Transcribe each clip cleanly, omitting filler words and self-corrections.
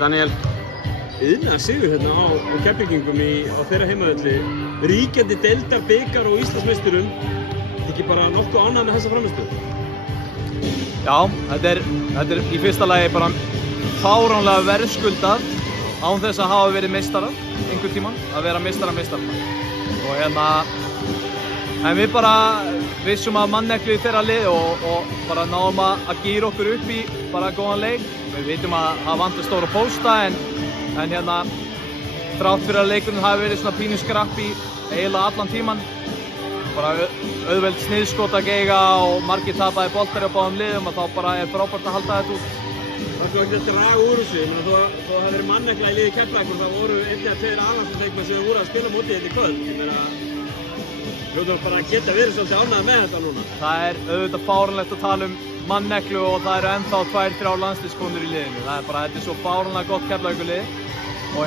Daniel, iðnaðar sigur hérna á Keflvíkingum á þeirra heimavelli, ríkjandi deildar, bikar og Íslandsmeisturum. Ekki bara nokkuð ánægð með þessa frammistöðu? Já, þetta er í fyrsta lagi bara fáránlega verðskuldað án þess að hafa verið meistarar einhvern tímann, að vera meistarar. Og en við bara vissum að manneklu í þeirra lið og bara náðum að gíra okkur upp í bara góðan leik. Við vitum að það vantar stóra pósta en þrátt fyrir að leikurinn hafi verið svona pínu skrapp í eiginlega allan tíman. Bara auðveld sniðskot að geiga og margir tapaði boltar á báðum liðum og þá bara er frábært að halda þetta út. Það er svo ekki að draga úr þessu, þó það hefði verið mannekla í liði Keflavíkur, það voru 1-2 aðlandsleikmenn sem voru að spila mótið þetta í kvöld. Hljótur bara að geta verið svolítið ánægð með þetta núna. Það er auðvitað fáránlegt að tala um manneklu og það eru ennþá 2-3 landsliðskonur í liðinu. Þetta er svo fáránlega gott Keflavíkurlið og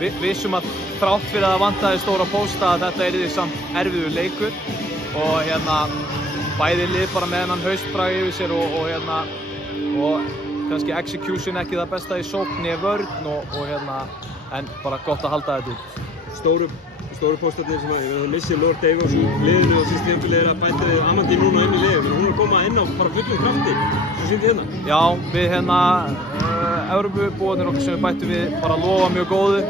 við vissum að þrátt fyrir að það vantaði stóra pósta að þetta yrði samt erfiður leikur og bæði lið bara með þennan haustbrag yfir sér og kannski execution ekki það besta í sókn eða vörn en bara gott að halda þetta út. Stóru póstarnir sem að missi Lord Davos úr liðinu og síðust tímabilið að bæta við Amandine núna inn í liðið. Hún að koma inn á bara fullum krafti, svo sýndi hérna. Já, við Evrópubúarnir okkar sem við bættum við bara lofa mjög góðu.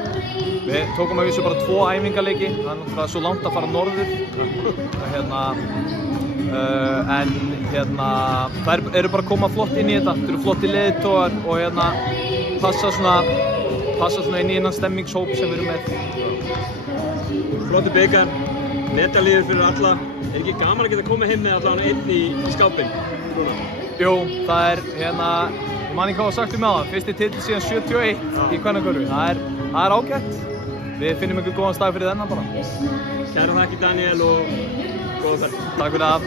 Við tókum að vísu bara 2 æfingarleiki, það er náttúrulega svo langt að fara norður. Það eru bara að koma flott inn í þetta. Það eru flotti leiðtogar og passa svona inn í innan stemmingshóp sem við erum með. Flotti bikar, metalíður fyrir alla. Er ekki gaman að geta komið heim með allavega einn í skápinn núna? Jú, það er ég man ekki hvað að sagt með það, fyrsti titill síðan 71 í kvennakörfu. Það er ágætt. Við finnum einhvern góðan stað fyrir þennan bara. Kærar þakkir Daniel og góða ferð. Takk fyrir það.